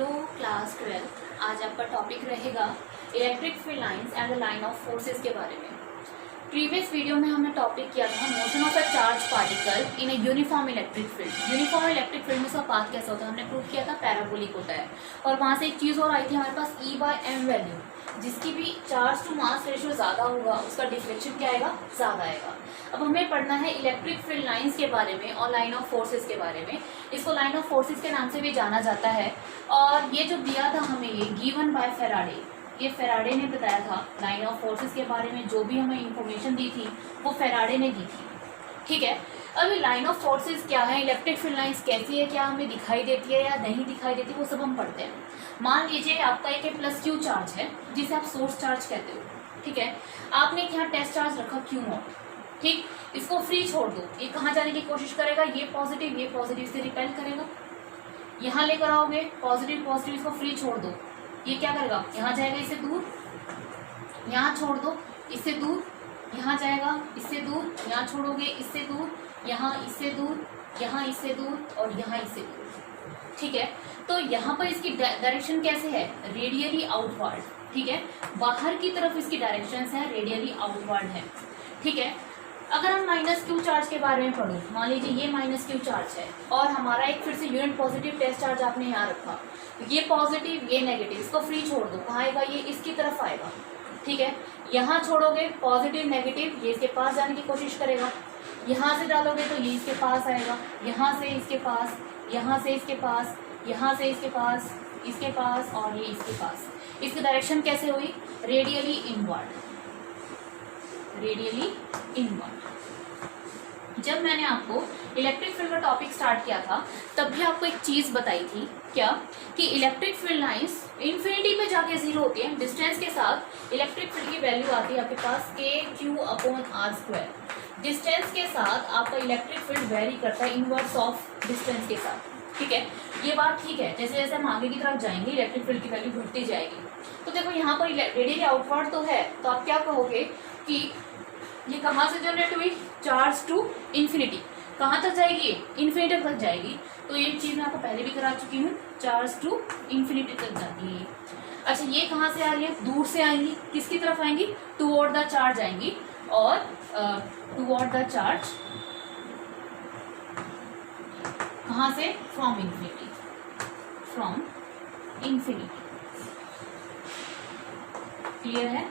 Hello class 12। आज आपका topic रहेगा electric field lines and the line of forces के बारे में। प्रीवियस वीडियो में हमने टॉपिक किया था motion of a charge particle in a uniform electric field. Uniform electric field में उसका पाथ कैसा होता है हमने प्रूव किया था, पैराबोलिक होता है। और वहाँ से एक चीज़ और आई थी हमारे पास E/m वैल्यू, जिसकी भी चार्ज टू मास रेशियो ज़्यादा होगा उसका डिफ्लेक्शन क्या आएगा, ज़्यादा आएगा। अब हमें पढ़ना है इलेक्ट्रिक फील्ड लाइंस के बारे में और लाइन ऑफ फोर्सेस के बारे में। इसको लाइन ऑफ फोर्सेस के नाम से भी जाना जाता है। और ये जो दिया था हमें, ये गिवन बाय फेराडे, ये फेराडे ने बताया था लाइन ऑफ फोर्सेस के बारे में। जो भी हमें इंफॉर्मेशन दी थी वो फेराडे ने दी थी, ठीक है। अब लाइन ऑफ फोर्सेस क्या है, इलेक्ट्रिक फील्ड लाइंस कैसी है, क्या हमें दिखाई देती है या नहीं दिखाई देती, वो सब हम पढ़ते हैं। मान लीजिए आपका एक प्लस क्यू चार्ज है जिसे आप सोर्स चार्ज कहते हो, ठीक है। आपने यहाँ टेस्ट चार्ज रखा क्यू नॉट, ठीक। इसको फ्री छोड़ दो, ये कहाँ जाने की कोशिश करेगा, ये पॉजिटिव से रिपेल करेगा। यहाँ लेकर आओगे पॉजिटिव, इसको फ्री छोड़ दो, ये क्या करेगा, यहाँ जाएगा इससे दूर, यहाँ छोड़ दो इससे दूर, यहाँ जाएगा इससे दूर, यहाँ छोड़ोगे इससे दूर, यहाँ इससे दूर, यहाँ इससे दूर और यहाँ इससे दूर, ठीक है। तो यहाँ पर इसकी डायरेक्शन कैसे है, रेडियली आउटवर्ड, ठीक है। बाहर की तरफ इसकी डायरेक्शन है रेडियली आउटवर्ड है, ठीक है। अगर हम माइनस क्यू चार्ज के बारे में पढ़ो, मान लीजिए ये माइनस क्यू चार्ज है और हमारा एक फिर से यूनिट पॉजिटिव टेस्ट चार्ज आपने यहाँ रखा, ये पॉजिटिव ये नेगेटिव, इसको फ्री छोड़ दो, कहाँ आएगा, ये इसकी तरफ आएगा, ठीक है। यहाँ छोड़ोगे पॉजिटिव नेगेटिव, ये इसके पास जाने की कोशिश करेगा। यहाँ से डालोगे तो ये इसके पास आएगा, यहाँ से इसके पास, यहाँ से इसके पास, यहाँ से इसके पास, इसके पास और ये इसके पास। इसकी डायरेक्शन कैसे हुई, रेडियली इनवर्ड, रेडियली इनवर्ड। जब मैंने आपको इलेक्ट्रिक फील्ड का टॉपिक स्टार्ट किया था तब भी आपको एक चीज बताई थी, क्या कि इलेक्ट्रिक फील्ड लाइंस इन्फिनिटी पे जाके जीरो होती है। डिस्टेंस के साथ इलेक्ट्रिक फील्ड की वैल्यू आती है आपके पास KQ/R²। डिस्टेंस के साथ आपका इलेक्ट्रिक फील्ड वेरी करता है इनवर्स ऑफ डिस्टेंस के साथ, ठीक है। ये बात ठीक है, जैसे जैसे हम आगे की तरफ जाएंगे इलेक्ट्रिक फील्ड की वैल्यू घटती जाएगी। तो देखो यहाँ पर रेडियली आउटवर्ड तो है, तो आप क्या कहोगे कि ये कहाँ से जनरेट हुई, चार्ज टू इन्फिनिटी, कहाँ तक जाएगी, इन्फिनिटी तक जाएगी। तो ये चीज़ मैं आपको पहले भी करा चुकी हूँ, चार्ज टू इन्फिनिटी तक जाती है। अच्छा ये कहाँ से आ रही है, दूर से आएंगी, किसकी तरफ आएंगी, टुवर्ड द चार्ज आएंगी। और टुवर्ड द चार्ज कहाँ से, from infinity, from infinity, clear है,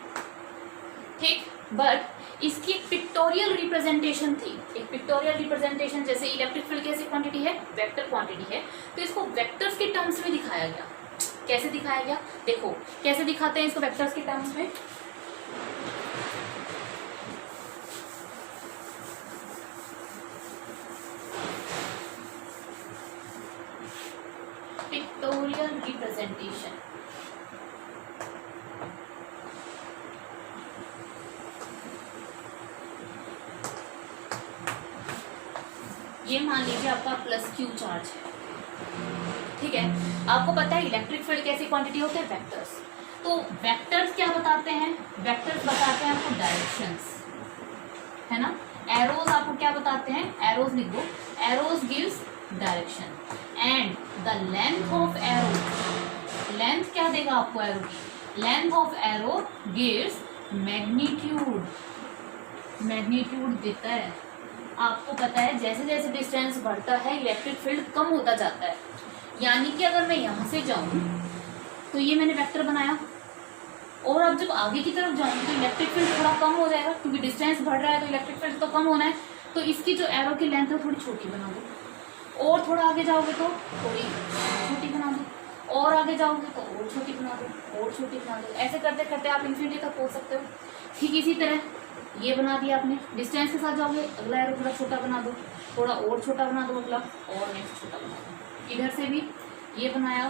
ठीक। बट इसकी एक पिक्टोरियल रिप्रेजेंटेशन थी, एक पिक्टोरियल रिप्रेजेंटेशन, जैसे इलेक्ट्रिक फील्ड कैसी क्वांटिटी है, वेक्टर क्वांटिटी है, तो इसको वेक्टर्स के टर्म्स में दिखाया गया। कैसे दिखाया गया, देखो कैसे दिखाते हैं इसको वेक्टर्स के टर्म्स में। पिक्टोरियल रिप्रेजेंटेशन, ये मान लीजिए आपका प्लस क्यू चार्ज है, ठीक है। आपको पता है इलेक्ट्रिक फील्ड कैसी क्वांटिटी होते हैं, वेक्टर्स। तो वेक्टर्स क्या बताते हैं, वेक्टर्स बताते हैं आपको डायरेक्शंस, है ना। एरोज आपको क्या बताते हैं, एरोज लिख दो, arrows gives direction and the length of arrow, length क्या देगा आपको एरो की, length of arrow gives magnitude, magnitude देता है। आपको पता है जैसे जैसे डिस्टेंस बढ़ता है इलेक्ट्रिक फील्ड कम होता जाता है। यानी कि अगर मैं यहाँ से जाऊँ तो ये मैंने वेक्टर बनाया, और अब जब आगे की तरफ जाऊँ तो इलेक्ट्रिक फील्ड थोड़ा कम हो जाएगा, क्योंकि डिस्टेंस बढ़ रहा है तो इलेक्ट्रिक फील्ड तो कम होना है। तो इसकी जो एरो की लेंथ है थोड़ी छोटी बना दो, और थोड़ा आगे जाओगे तो थोड़ी छोटी बना दो, और आगे जाओगे तो और छोटी बना दो, और छोटी बना दो। ऐसे करते करते आप इन्फिनिटी तक पहुँच सकते हो। ठीक इसी तरह ये बना दिया आपने, डिस्टेंस के साथ जाओगे, अगला एरो थोड़ा छोटा बना दो, थोड़ा और छोटा बना दो अगला, और नेक्स्ट छोटा बना दो। इधर से भी ये बनाया,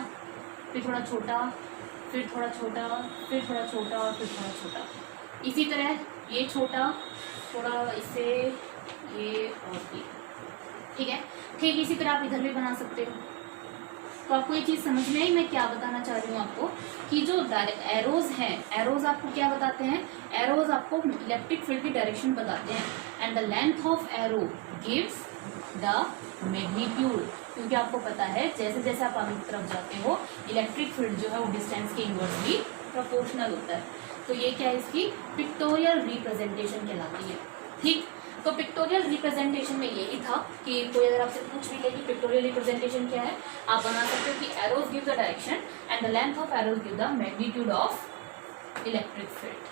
फिर थोड़ा छोटा, फिर थोड़ा छोटा, फिर थोड़ा छोटा और फिर थोड़ा छोटा। इसी तरह ये छोटा, थोड़ा इससे ये और ये, ठीक है। ठीक इसी तरह आप इधर भी बना सकते हो। तो आपको ये चीज़ समझ में आई मैं क्या बताना चाह रही हूँ आपको, कि जो एरोज हैं, एरोज आपको क्या बताते हैं, एरोज आपको इलेक्ट्रिक फील्ड की डायरेक्शन बताते हैं। And the length of arrow gives the magnitude, क्योंकि आपको पता है जैसे जैसे आप आगे की तरफ जाते हो इलेक्ट्रिक फील्ड जो है वो डिस्टेंस के इन्वर्सली प्रोपोर्शनल होता है। तो ये क्या है, इसकी पिक्टोरियल रिप्रेजेंटेशन कहलाती है। ठीक, तो पिक्टोरियल रिप्रेजेंटेशन में यही था कि कोई अगर आपसे पूछ भी ले कि पिक्टोरियल रिप्रेजेंटेशन क्या है, आप बना सकते हो कि arrows give the direction and the length of arrows give the magnitude of electric field.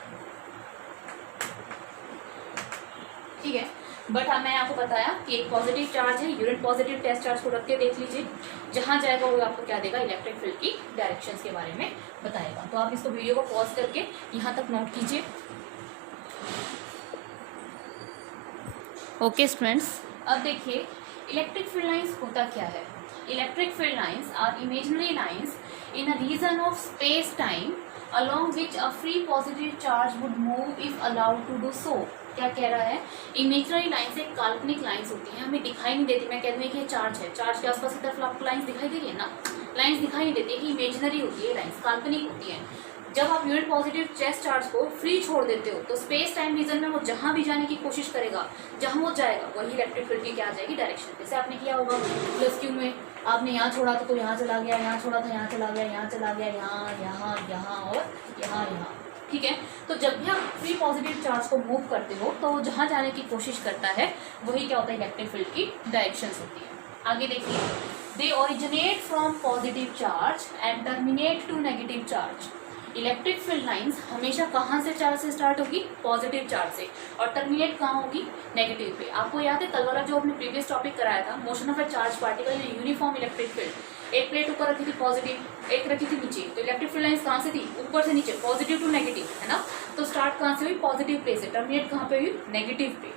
ठीक है, बट मैंने आपको बताया कि एक पॉजिटिव चार्ज है, यूनिट पॉजिटिव टेस्ट चार्ज को रख के देख लीजिए, जहां जाएगा वो आपको क्या देगा, इलेक्ट्रिक फील्ड की डायरेक्शंस के बारे में बताएगा। तो आप इसको वीडियो को पॉज करके यहाँ तक नोट कीजिए। ओके स्टूडेंट्स, अब देखिए इलेक्ट्रिक फील्ड लाइंस होता क्या है। Electric field lines are imaginary lines in a region of space time along which a free positive charge would move if allowed to do so। क्या कह रहा है, इमेजिनरी लाइंस एक काल्पनिक लाइंस होती हैं, हमें दिखाई नहीं देती। मैं कह दूँ कि ये चार्ज है, चार्ज के आसपास की तरफ आपको लाइंस दिखाई दे रही है ना, लाइंस दिखाई नहीं देती है कि इमेजिनरी होती है, लाइंस काल्पनिक होती है। जब आप यूनिट पॉजिटिव चेस्ट चार्ज को फ्री छोड़ देते हो तो स्पेस टाइम रीजन में वो जहां भी जाने की कोशिश करेगा, जहां वो जाएगा वही इलेक्ट्रिक फील्ड की क्या आ जाएगी, डायरेक्शन। जैसे आपने किया होगा प्लस क्यू में, आपने यहाँ छोड़ा तो यहाँ चला गया, यहाँ छोड़ा था यहाँ चला गया, यहाँ चला गया, यहाँ यहाँ यहाँ और यहाँ यहाँ। ठीक है, तो जब भी आप फ्री पॉजिटिव चार्ज को मूव करते हो तो जहाँ जाने की कोशिश करता है वही क्या होता है, इलेक्ट्रिक फील्ड की डायरेक्शंस होती है। आगे देखिए, they originate from positive charge and terminate to negative charge. Electric field lines हमेशा कहाँ से चार्ज से स्टार्ट होगी, पॉजिटिव चार्ज से, और टर्मिनेट कहाँ होगी, नेगेटिव पे। आपको याद है कल वाला जो आपने प्रीवियस टॉपिक कराया था, motion of A charge particle in uniform electric field. एक प्लेट ऊपर रखी थी पॉजिटिव, एक रखी थी नीचे, तो इलेक्ट्रिक फील्ड लाइंस कहाँ से थी, ऊपर से नीचे, पॉजिटिव टू नेगेटिव, है ना। तो स्टार्ट कहाँ से हुई, पॉजिटिव पे से, टर्मिनेट कहाँ पे हुई, नेगेटिव पे।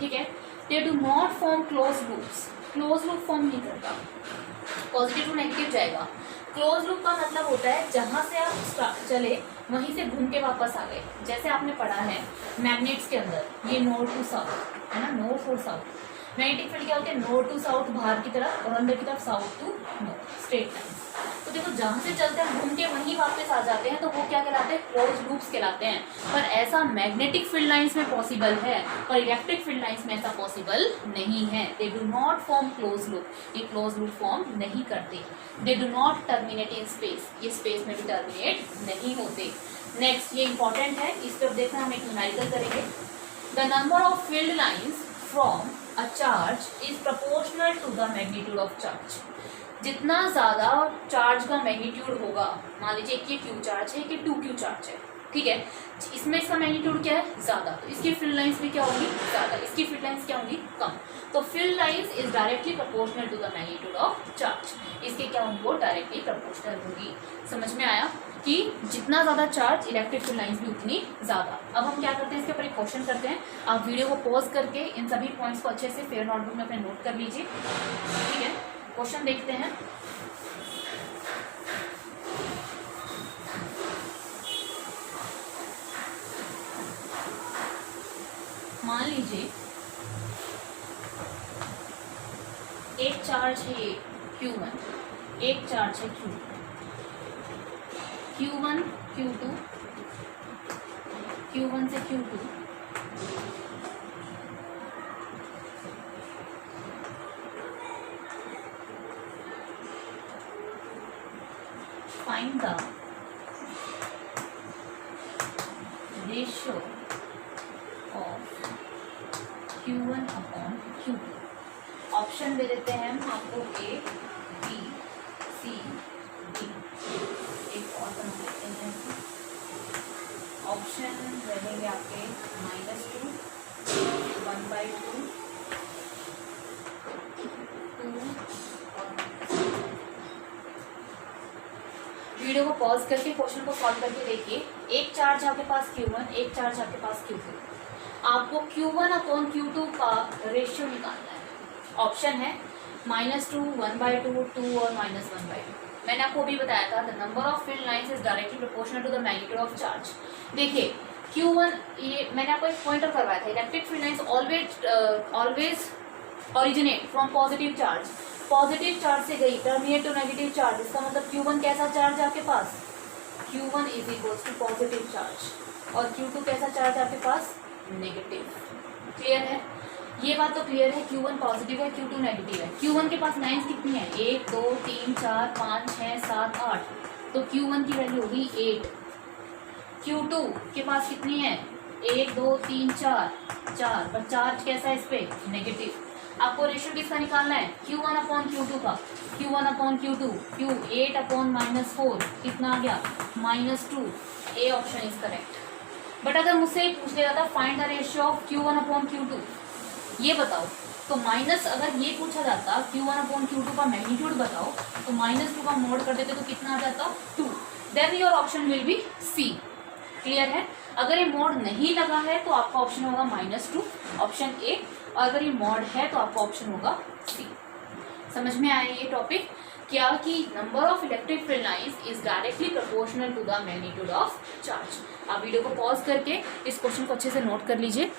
ठीक है, दे do not form close loops, close loop form नहीं करता, पॉजिटिव टू नेगेटिव जाएगा। क्लोज लूप का मतलब होता है जहां से आप चले वहीं से घूम के वापस आ गए। जैसे आपने पढ़ा है मैग्नेट्स के अंदर, ये नॉर्थ टू साउथ है ना, नॉर्थ और साउथ। मैग्नेटिक फील्ड क्या होते हैं, नॉर्थ टू साउथ बाहर की तरफ और अंदर की तरफ south to north, straight line. तो देखो जहां से चलते हैं घूम के वहीं वापस आ जाते हैं, तो वो क्या कहलाते हैं, क्लोज लूप्स कहलाते हैं। पर ऐसा मैग्नेटिक फील्ड लाइंस में पॉसिबल है, पर इलेक्ट्रिक फील्ड लाइंस में ऐसा पॉसिबल नहीं है। दे do not form close loop, ये क्लोज लूप फॉर्म नहीं करते। दे do not terminate in space, ये स्पेस में भी टर्मिनेट नहीं होते। नेक्स्ट, ये इंपॉर्टेंट है, इस पर देखना हम एक न्यूमेरिकल करेंगे। The number of field lines from a charge is proportional to the magnitude of charge. जितना ज़्यादा चार्ज का मैग्नीट्यूड होगा, मान लीजिए कि क्यू चार्ज है कि 2q चार्ज है, ठीक है, इसमें इसका मैग्नीट्यूड क्या है, ज़्यादा, तो इसकी फील्ड लाइंस भी क्या होगी, ज़्यादा, इसकी फील्ड लाइंस क्या होंगी, कम। तो field lines is directly proportional to the magnitude of charge, इसके क्या होंगी, वो डायरेक्टली प्रोपोर्शनल होगी। समझ में आया कि जितना ज़्यादा चार्ज इलेक्ट्रिक फील्ड लाइंस भी उतनी ज़्यादा। अब हम क्या करते हैं, इसके ऊपर एक क्वेश्चन करते हैं। आप वीडियो को पॉज करके इन सभी पॉइंट्स को अच्छे से फेयर नोटबुक में अपने नोट कर लीजिए। ठीक है, क्वेश्चन देखते हैं। मान लीजिए एक चार्ज है ये Q1, एक चार्ज है Q1, Q2, Q1 से Q2, find the ratio of Q1 upon Q2। Option दे देते हैं हम आपको, A, B, C, D। एक और बना लेते हैं, ऑप्शन रहेंगे आपके -2, 1/2, 2 और। वीडियो को पॉज करके क्वेश्चन को सॉल्व करके देखिए। एक चार्ज आपके पास Q1, एक चार्ज आपके पास Q2। आपको Q1 अपॉन Q2 का रेशियो निकालना है। ऑप्शन है -2, 1/2, 2 और -1/2। मैंने आपको भी बताया था the number of field lines is directly proportional to the magnitude of charge. देखिए Q1, ये मैंने आपको एक पॉइंटर करवाया था, electric field lines always originate from positive charge. Positive charge से गई टर्मिनेट टू नेगेटिव चार्ज, इसका मतलब Q1 कैसा चार्ज है आपके पास, Q1 is equals to positive charge, और Q2 कैसा चार्ज आपके पास, नेगेटिव। क्लियर है। ये बात तो क्लियर है, Q1 पॉजिटिव है, Q2 नेगेटिव है। Q1 के पास लाइन्स कितनी है, 1 2 3 4 5 6 7 8, तो Q1 की वैल्यू होगी 8। Q2 के पास कितनी है, 1 2 3 4 4, पर चार्ज कैसा है इस पे, नेगेटिव। आपको रेशियो किसका निकालना है, Q1 अपॉन Q2 का। Q1 upon Q2, Q 8 upon -4 कितना आ गया, -2। A option is correct. But अगर मुझसे पूछ लिया जाता find the ratio of Q1 upon Q2, ये बताओ, तो माइनस, अगर ये पूछा जाता Q1 अपॉन Q2 का मैग्नीट्यूड बताओ, तो -2 का मोड कर देते तो कितना आ जाता, 2। Then your option will be C. Clear है। अगर ये मोड नहीं लगा है तो आपका ऑप्शन होगा -2, ऑप्शन ए, और अगर ये मोड है तो आपका ऑप्शन होगा सी। समझ में आया ये टॉपिक, क्या कि number of electric field lines is directly proportional to the magnitude of charge. आप वीडियो को पॉज करके इस क्वेश्चन को अच्छे से नोट कर लीजिए।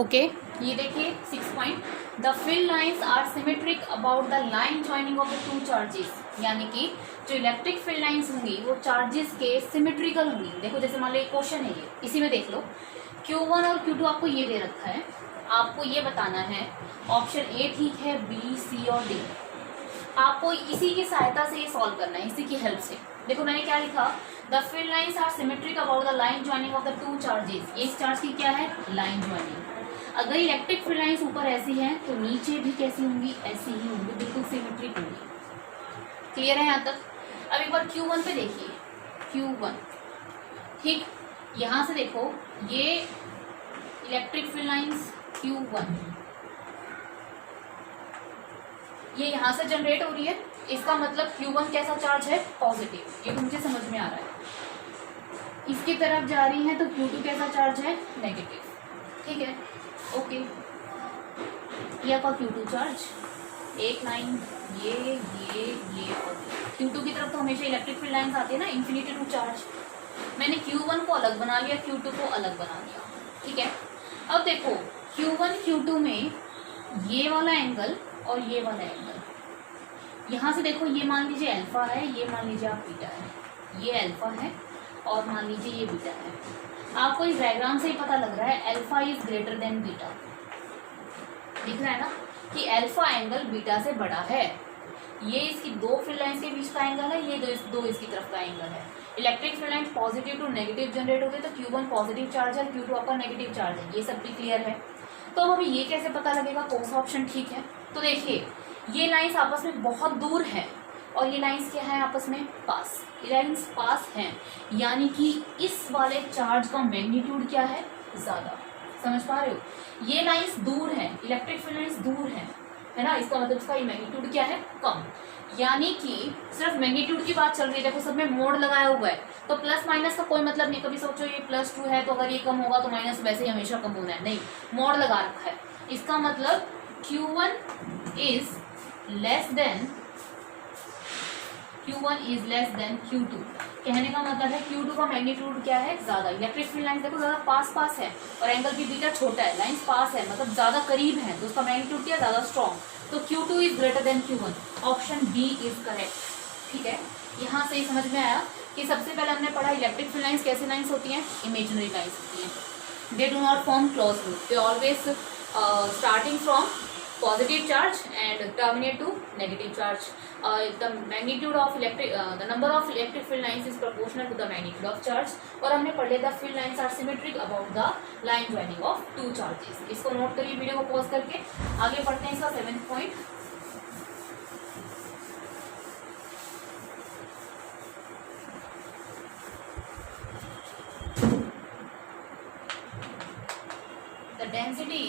ओके ये देखिए 6 point, the field lines are symmetric about the line joining of the two charges, यानी कि जो इलेक्ट्रिक फील्ड लाइंस होंगी वो चार्जेस के सिमेट्रिकल होंगी। देखो जैसे मान लो एक क्वेश्चन है ये, इसी में देख लो Q1 और Q2 आपको ये दे रखा है, आपको ये बताना है ऑप्शन ए ठीक है, बी सी और डी, आपको इसी की सहायता से ये सॉल्व करना है, इसी की हेल्प से। देखो मैंने क्या लिखा, the field lines are symmetric about the line joining of the two charges, ये इस चार्ज की क्या है, लाइन ज्वाइनिंग। अगर इलेक्ट्रिक फील्ड लाइंस ऊपर ऐसी हैं तो नीचे भी कैसी होंगी, ऐसी ही होंगी, बिल्कुल सिमेट्रिक होंगी। क्लियर है यहाँ तक। अब एक बार Q1 पे देखिए, Q1 ठीक, यहाँ से देखो ये इलेक्ट्रिक फील्ड लाइंस Q1 ये यहाँ से जनरेट हो रही है, इसका मतलब Q1 कैसा चार्ज है, पॉजिटिव, ये मुझे समझ में आ रहा है। इसकी तरफ जा रही है तो Q2 कैसा चार्ज है, नेगेटिव। ठीक है, ओके, ये आपका Q2 चार्ज, एक लाइन ये और Q2 की तरफ तो हमेशा इलेक्ट्रिक फील्ड लाइंस आती है ना, इन्फिनिटी टू चार्ज। मैंने Q1 को अलग बना लिया, Q2 को अलग बना लिया। ठीक है, अब देखो Q1 Q2 में ये वाला एंगल और ये वाला एंगल, यहाँ से देखो ये मान लीजिए अल्फा है, ये मान लीजिए आप बीटा है, ये अल्फा है और मान लीजिए ये बीटा है। आपको इस डायग्राम से ही पता लग रहा है alpha is greater then beta, दिख रहा है ना कि अल्फा एंगल बीटा से बड़ा है। ये इसकी दो फील्ड लाइंस के बीच का एंगल है, ये दो इसकी तरफ का एंगल है। Electric field lines positive to negative generate होते हैं, तो Q1 पॉजिटिव चार्ज है, Q2 आपका नेगेटिव चार्ज है, ये सब भी क्लियर है। तो अब हमें ये कैसे पता लगेगा कौन सा ऑप्शन ठीक है। तो देखिए ये लाइंस आपस में बहुत दूर है और ये लाइंस क्या है आपस में, पास, लाइंस पास हैं, यानी कि इस वाले चार्ज का मैग्नीट्यूड क्या है, ज्यादा। समझ पा रहे हो, ये लाइंस दूर है, इलेक्ट्रिक फील्ड लाइंस दूर है ना, इसका मतलब इसका ये मैग्नीट्यूड क्या है, कम। यानी कि सिर्फ मैग्नीट्यूड की बात चल रही है, देखो सब में मोड लगाया हुआ है, तो प्लस माइनस का कोई मतलब नहीं। कभी सोचो ये +2 है तो अगर ये कम होगा तो माइनस वैसे ही हमेशा कम होना है, नहीं, मोड लगा रखा है। इसका मतलब Q1 is less than Q2। कहने का मतलब है Q2 का मैग्नीट्यूड क्या है, ज्यादा। इलेक्ट्रिक फील्ड लाइंस देखो ज्यादा पास है और एंगल भी बीटा छोटा है, लाइंस पास है मतलब ज्यादा करीब है, तो उसका मैग्नीट्यूड क्या, ज्यादा स्ट्रॉन्ग। तो Q2 is greater than Q1, option B is correct. ठीक है, यहाँ से ही समझ में आया कि सबसे पहले हमने पढ़ा इलेक्ट्रिक फील्ड लाइंस कैसी लाइंस होती हैं, इमेजिनरी लाइंस होती हैं। दे do not form close loop, they always starting from positive charge and terminate to negative charge. The magnitude of the number of electric field lines is proportional to the magnitude of charge. और हमने पढ़ लिया the field lines are symmetric about the line joining of two charges. इसको note करिए video को pause करके, आगे पढ़ते हैं इसका 7th point. The density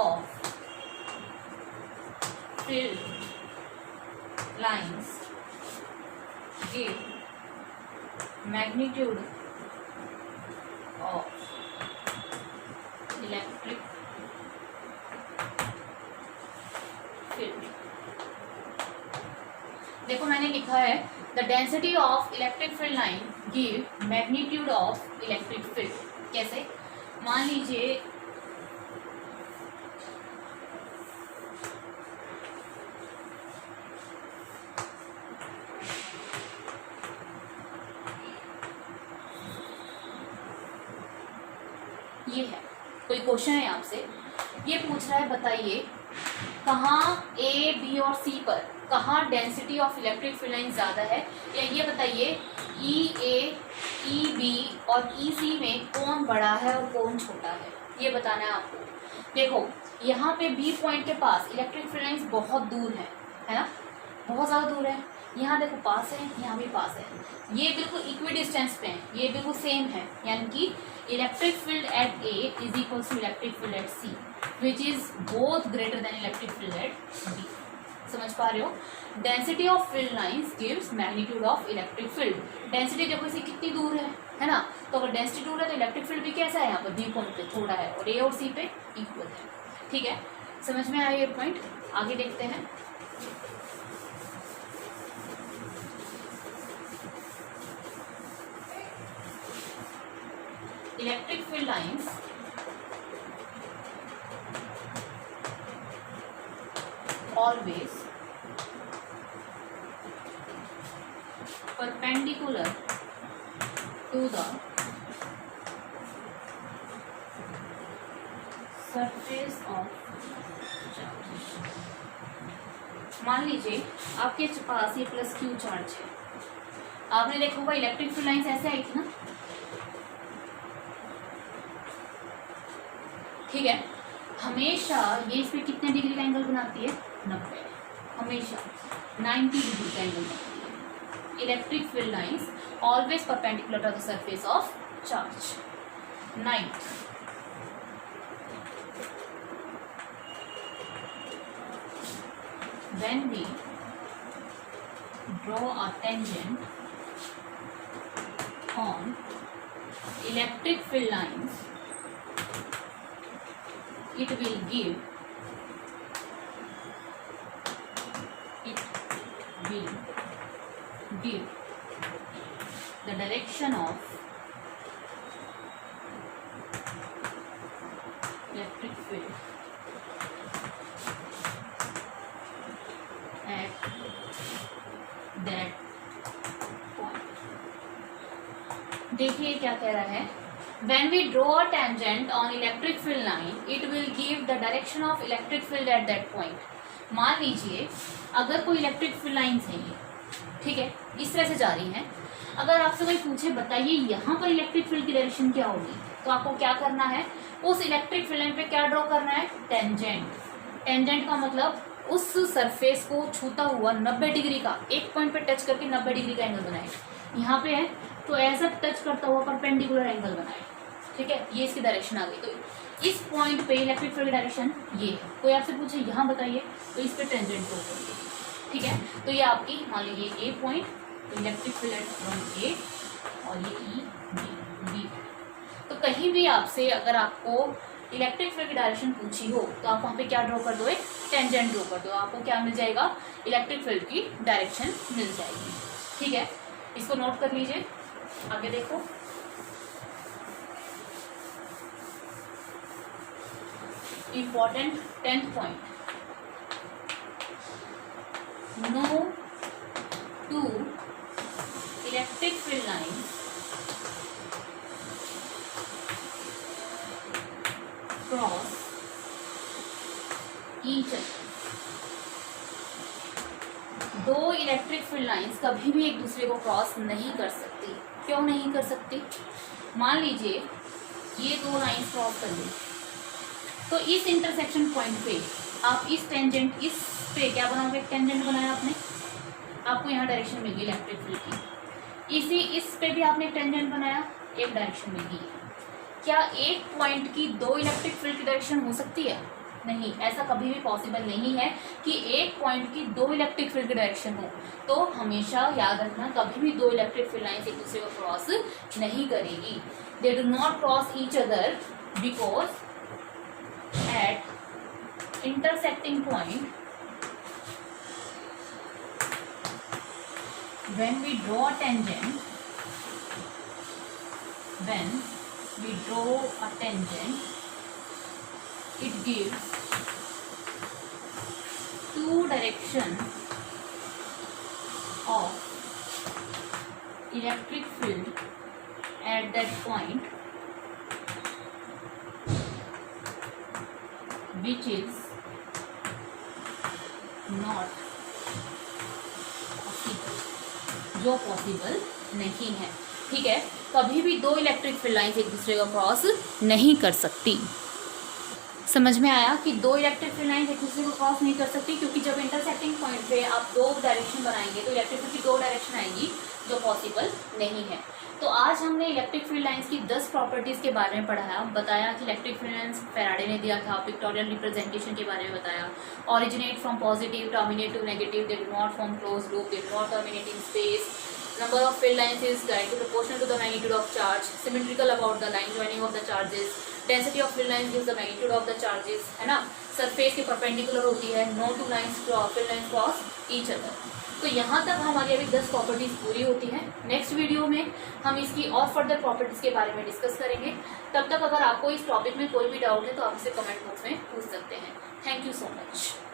of field lines give magnitude of electric field। देखो मैंने लिखा है the density of electric field line give magnitude of electric field। कैसे, मान लीजिए ये है, कोई क्वेश्चन है आपसे, ये पूछ रहा है बताइए कहाँ ए बी और सी पर कहाँ density of electric field line ज़्यादा है, या ये बताइए ई ए, ई बी और ई सी में कौन बड़ा है और कौन छोटा है, ये बताना है आपको। देखो यहाँ पे बी पॉइंट के पास इलेक्ट्रिक फील्ड लाइन्स बहुत दूर है ना, बहुत ज़्यादा दूर है। यहाँ देखो पास है, यहाँ भी पास है, ये बिल्कुल इक्वी डिस्टेंस पे हैं, ये बिल्कुल सेम है, यानी कि electric field at A is equal to electric field at C which is both greater than electric field at B. समझ पा रहे हो? Density of field lines gives magnitude of electric field. Density देखो इसे कितनी दूर है ना, तो अगर डेंसिटी दूर है तो इलेक्ट्रिक फील्ड भी कैसा है, यहाँ पर बी पॉइंट पे थोड़ा है और ए और सी पे इक्वल है। ठीक है, समझ में आया ये पॉइंट? आगे देखते हैं। Electric field lines always perpendicular to the surface of charge। मान लीजिए आपके पास ये प्लस क्यू चार्ज है, आपने देखा होगा इलेक्ट्रिक फील्ड लाइंस ऐसे आई थी ना, ठीक है। हमेशा ये इस पे कितने डिग्री का एंगल बनाती है, 90, हमेशा 90 डिग्री का एंगल बनाती है। Electric field lines always perpendicular to the surface of charge. 9th, when we draw a tangent on electric field lines, it will give the direction of electric field at that point। देखिए क्या कह रहा है, when we draw a tangent on electric field line it will give the direction of electric field at that point। मान लीजिए अगर कोई electric field lines है ये, ठीक है, इस तरह से जा रही हैं, अगर आपसे कोई पूछे बताइए यहाँ पर इलेक्ट्रिक फील्ड की डायरेक्शन क्या होगी, तो आपको क्या करना है, उस इलेक्ट्रिक फील्ड लाइन पे क्या ड्रॉ करना है, टेंजेंट। टेंजेंट का मतलब उस सरफेस को छूता हुआ 90 डिग्री का, एक पॉइंट पे टच करके 90 डिग्री का एंगल बनाए। यहाँ पे है तो ऐसा टच करता हुआ परपेंडिकुलर एंगल बनाए, ठीक है, ये इसकी डायरेक्शन आ गई। तो इस पॉइंट पे इलेक्ट्रिक फील्ड की डायरेक्शन ये है। कोई आपसे पूछे यहाँ बताइए तो इस पे टेंजेंट ड्रॉ करिए, ठीक है। तो ये आपकी मान लीजिए ए पॉइंट, तो इलेक्ट्रिक फील्ड फ्रॉम ए और ये ई बी। तो कहीं भी आपसे अगर आपको इलेक्ट्रिक फील्ड की डायरेक्शन पूछी हो तो आप वहाँ पे क्या ड्रॉ कर दो, एक टेंजेंट ड्रॉ कर दो, आपको क्या मिल जाएगा, इलेक्ट्रिक फील्ड की डायरेक्शन मिल जाएगी। ठीक है, इसको नोट कर लीजिए। आगे देखो, important 10th point, no two electric field line cross each other. दो इलेक्ट्रिक फील्ड लाइंस कभी भी एक दूसरे को क्रॉस नहीं कर सकती। क्यों नहीं कर सकती? मान लीजिए ये दो लाइंस क्रॉस कर ली, तो इस इंटरसेक्शन पॉइंट पे आप इस टेंजेंट, इस पे क्या बनाओगे, टेंजेंट बनाया आपने, आपको यहाँ डायरेक्शन मिल गई इलेक्ट्रिक फील्ड की। इस पे भी आपने टेंजेंट बनाया, एक डायरेक्शन मिल गई। क्या एक पॉइंट की दो इलेक्ट्रिक फील्ड की डायरेक्शन हो सकती है? नहीं, ऐसा कभी भी पॉसिबल नहीं है कि एक पॉइंट की दो इलेक्ट्रिक फील्ड की डायरेक्शन हो। तो हमेशा याद रखना, कभी भी दो इलेक्ट्रिक फील्ड लाइंस एक दूसरे को क्रॉस नहीं करेगी। दे do not cross each other because at intersecting point when we draw a tangent, it gives two direction of electric field at that point which is not possible, जो possible नहीं है। ठीक है, कभी भी दो इलेक्ट्रिक फील्ड लाइंस एक दूसरे को क्रॉस नहीं कर सकती। समझ में आया कि दो इलेक्ट्रिक फील्ड लाइंस एक दूसरे को क्रॉस नहीं कर सकती, क्योंकि जब इंटरसेक्टिंग पॉइंट पे आप दो डायरेक्शन बनाएंगे तो इलेक्ट्रिक फील्ड की दो डायरेक्शन आएगी, जो पॉसिबल नहीं है। तो आज हमने इलेक्ट्रिक फील्ड लाइंस की 10 प्रॉपर्टीज़ के बारे में पढ़ाया, बताया कि इलेक्ट्रिक फील्ड लाइंस फैराडे ने दिया था, पिक्टोरियल रिप्रेजेंटेशन के बारे में बताया, originate from positive, terminate to negative, they do not form close loop, they do not terminate in space, number of field lines is directly proportional to the magnitude of charge, symmetrical about the line joining of the charges, density of field lines gives the magnitude of the charges, है ना, surface के perpendicular होती है, no two lines field lines cross each other। तो यहाँ तक हमारी अभी 10 प्रॉपर्टीज पूरी होती हैं। नेक्स्ट वीडियो में हम इसकी और फर्दर प्रॉपर्टीज के बारे में डिस्कस करेंगे। तब तक अगर आपको इस टॉपिक में कोई भी डाउट है तो आप इसे कमेंट बॉक्स में पूछ सकते हैं। Thank you so much.